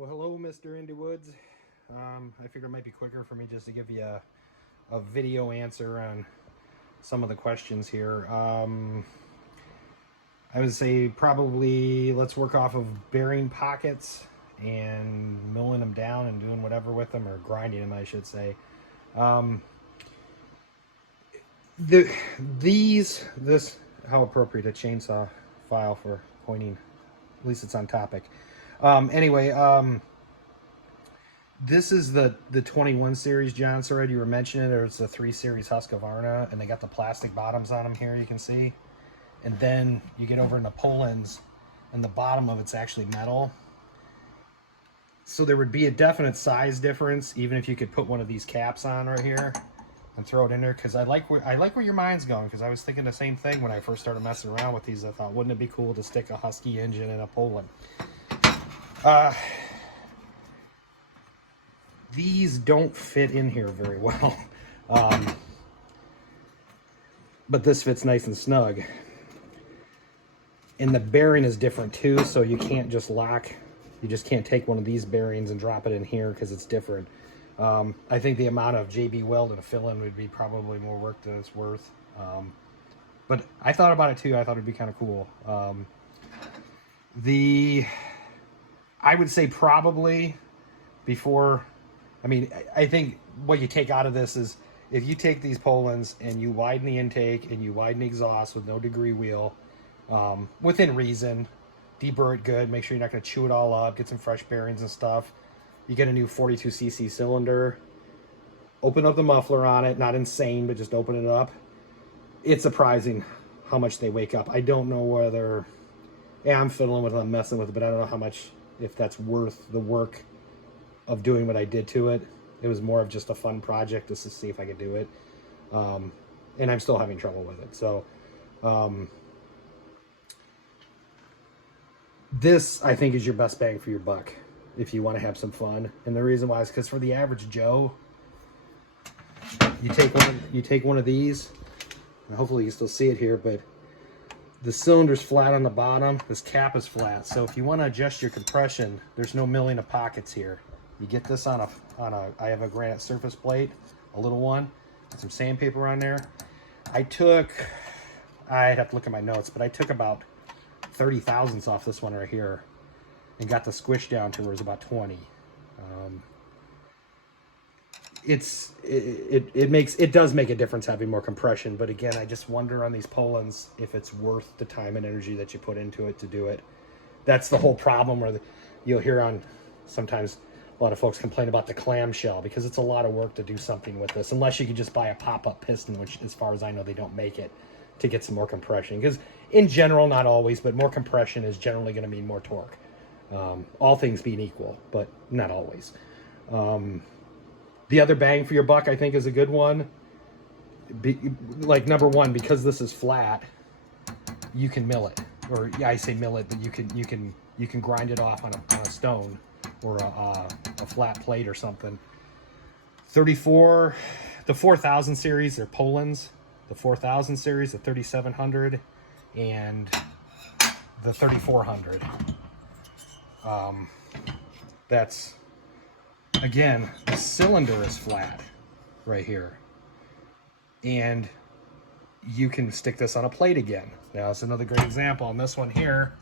Well, hello, Mr. Indewoods. I figured it might be quicker for me just to give you a video answer on some of the questions here. I would say probably let's work off of bearing pockets and milling them down and doing whatever with them, or grinding them, I should say. Um, this, how appropriate a chainsaw file for pointing. At least it's on topic. Anyway, this is the 21 series, John Sorred. You were mentioning it. It's a 3 series Husqvarna, and they got the plastic bottoms on them here, you can see. And then you get over into Poulan's, and the bottom of it's actually metal. So there would be a definite size difference, even if you could put one of these caps on right here and throw it in there. Because I like where your mind's going. Because I was thinking the same thing when I first started messing around with these. I thought, wouldn't it be cool to stick a Husky engine in a Poulan? These don't fit in here very well, but this fits nice and snug. And the bearing is different too, so you can't just lock. You just can't take one of these bearings and drop it in here because it's different. I think the amount of JB weld and a fill-in would be probably more work than it's worth. But I thought about it too. I thought it'd be kind of cool. I would say probably before. I mean, I think what you take out of this is if you take these Poulans and you widen the intake and you widen the exhaust with no degree wheel, within reason, deburr it good, make sure you're not going to chew it all up, get some fresh bearings and stuff. You get a new 42cc cylinder, open up the muffler on it, not insane, but just open it up. It's surprising how much they wake up. I don't know whether, I'm fiddling with it, I'm messing with it, but I don't know how much, if that's worth the work of doing what I did to it. It was more of just a fun project just to see if I could do it. And I'm still having trouble with it. So this, I think, is your best bang for your buck if you want to have some fun. And the reason why is because for the average Joe, you take one of these, and hopefully you can still see it here, but the cylinder's flat on the bottom, this cap is flat. So if you want to adjust your compression, there's no milling of pockets here. You get this on a I have a granite surface plate, a little one, with some sandpaper on there. I'd have to look at my notes, but I took about 30 thousandths off this one right here and got the squish down to where it was about 20. It does make a difference having more compression, but again, I just wonder on these Poulans if it's worth the time and energy that you put into it to do it. That's the whole problem where you'll hear on sometimes a lot of folks complain about the clamshell because it's a lot of work to do something with this, unless you could just buy a pop-up piston, which as far as I know, they don't make it, to get some more compression. Because in general, not always, but more compression is generally going to mean more torque. All things being equal, but not always. The other bang for your buck, I think, is a good one. Like number one, because this is flat, you can mill it, or yeah, I say mill it, but you can grind it off on a stone or a flat plate or something. 34, the 4000 series, they're Poulans. The 4000 series, the 3700, and the 3400. That's, again, the cylinder is flat right here. And you can stick this on a plate again. Now, it's another great example. On this one here,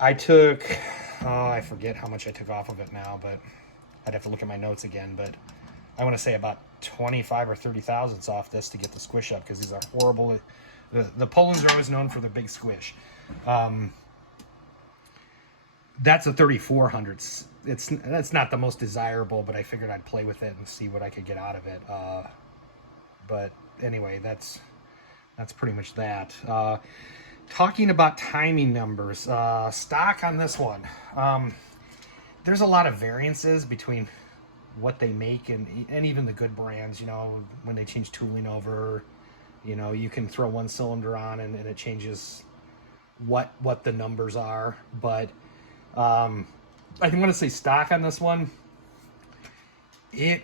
I took, I forget how much I took off of it now, but I'd have to look at my notes again, but I want to say about 25 or 30 thousandths off this to get the squish up, because these are horrible. The Poulans are always known for the big squish. That's a 3400. That's not the most desirable, but I figured I'd play with it and see what I could get out of it. But anyway, that's pretty much that. Talking about timing numbers, stock on this one. There's a lot of variances between what they make and even the good brands. You know, when they change tooling over, you know, you can throw one cylinder on and it changes what the numbers are. But I think I'm going to say stock on this one. It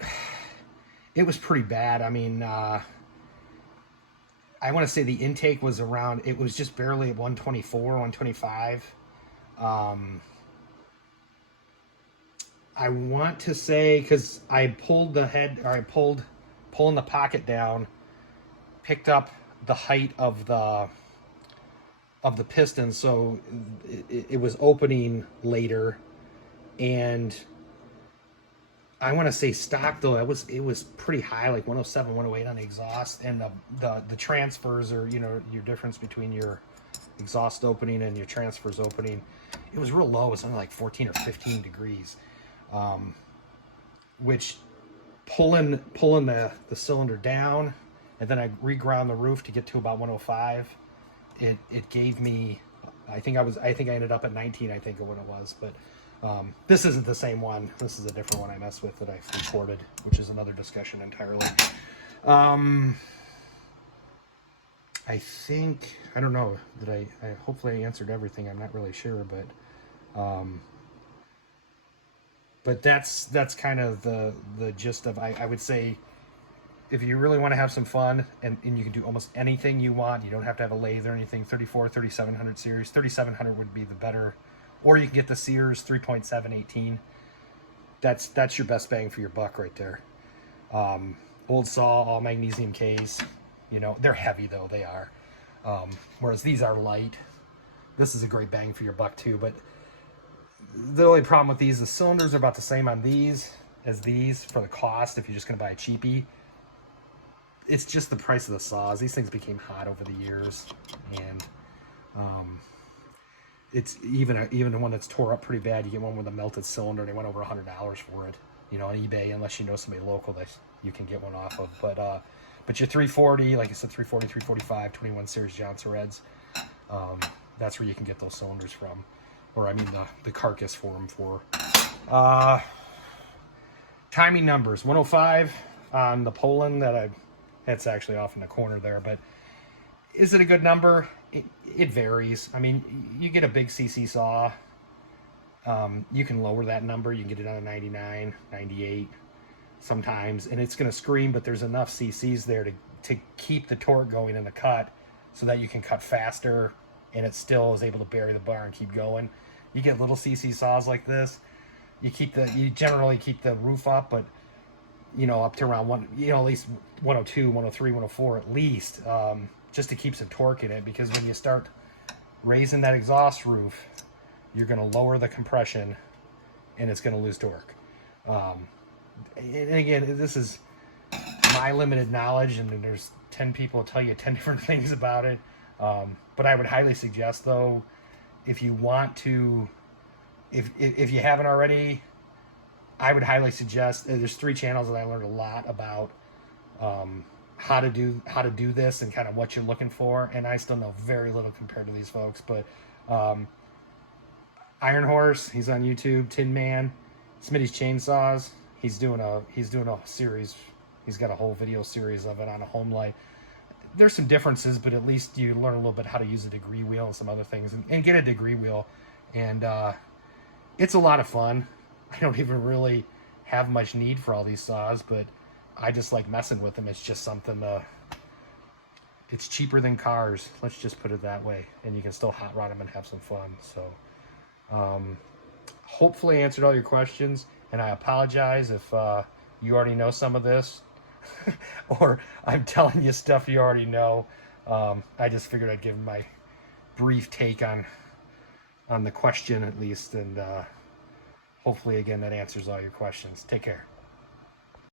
was pretty bad. I mean, I want to say the intake was around, it was just barely 124, 125. I want to say, because I pulled the head, or I pulling the pocket down, picked up the height of the piston, so it was opening later, and I want to say stock though it was pretty high, like 107, 108 on the exhaust, and the transfers, or your difference between your exhaust opening and your transfers opening, it was real low. It's only like 14 or 15 degrees, which pulling the cylinder down, and then I reground the roof to get to about 105. It gave me, I think I ended up at 19, I think, of what it was. But this isn't the same one. This is a different one I messed with that I recorded, which is another discussion entirely. I think, I don't know, that I hopefully I answered everything. I'm not really sure, but that's kind of the gist of, I would say, if you really want to have some fun, and you can do almost anything you want, you don't have to have a lathe or anything. 3700 series. 3700 would be the better, or you can get the Sears 3.718. That's your best bang for your buck right there. Old saw, all magnesium case. They're heavy though, they are. Whereas these are light. This is a great bang for your buck too, but the only problem with these, the cylinders are about the same on these as these for the cost if you're just going to buy a cheapie. It's just the price of the saws. These things became hot over the years, and it's even the one that's tore up pretty bad. You get one with a melted cylinder, they went over $100 for it. On eBay, unless you know somebody local that you can get one off of. But your 340, like I said, 340, 345, 21 series Johnson Reds, that's where you can get those cylinders from, or I mean the carcass for them for. Timing numbers: 105 on the Poulan that's actually off in the corner there, but is it a good number? It varies. I mean, you get a big CC saw, you can lower that number. You can get it on a 99, 98 sometimes, and it's going to scream, but there's enough CCs there to keep the torque going in the cut so that you can cut faster, and it still is able to bury the bar and keep going. You get little CC saws like this, you generally keep the roof up, but up to around at least 102, 103, 104 at least, just to keep some torque in it, because when you start raising that exhaust roof, you're going to lower the compression and it's going to lose torque. And again, this is my limited knowledge, and there's 10 people tell you 10 different things about it. But I would highly suggest, though, if you want to, if you haven't already, I would highly suggest, there's 3 channels that I learned a lot about how to do this and kind of what you're looking for, and I still know very little compared to these folks. But Iron Horse, he's on YouTube. Tin Man, Smitty's Chainsaws, he's doing a series. He's got a whole video series of it on a home light. There's some differences, but at least you learn a little bit how to use a degree wheel and some other things, and get a degree wheel, and it's a lot of fun. I don't even really have much need for all these saws, but I just like messing with them. It's just something it's cheaper than cars, let's just put it that way, and you can still hot rod them and have some fun. So hopefully I answered all your questions, and I apologize if you already know some of this or I'm telling you stuff you already know. I just figured I'd give my brief take on the question at least, and hopefully again that answers all your questions. Take care.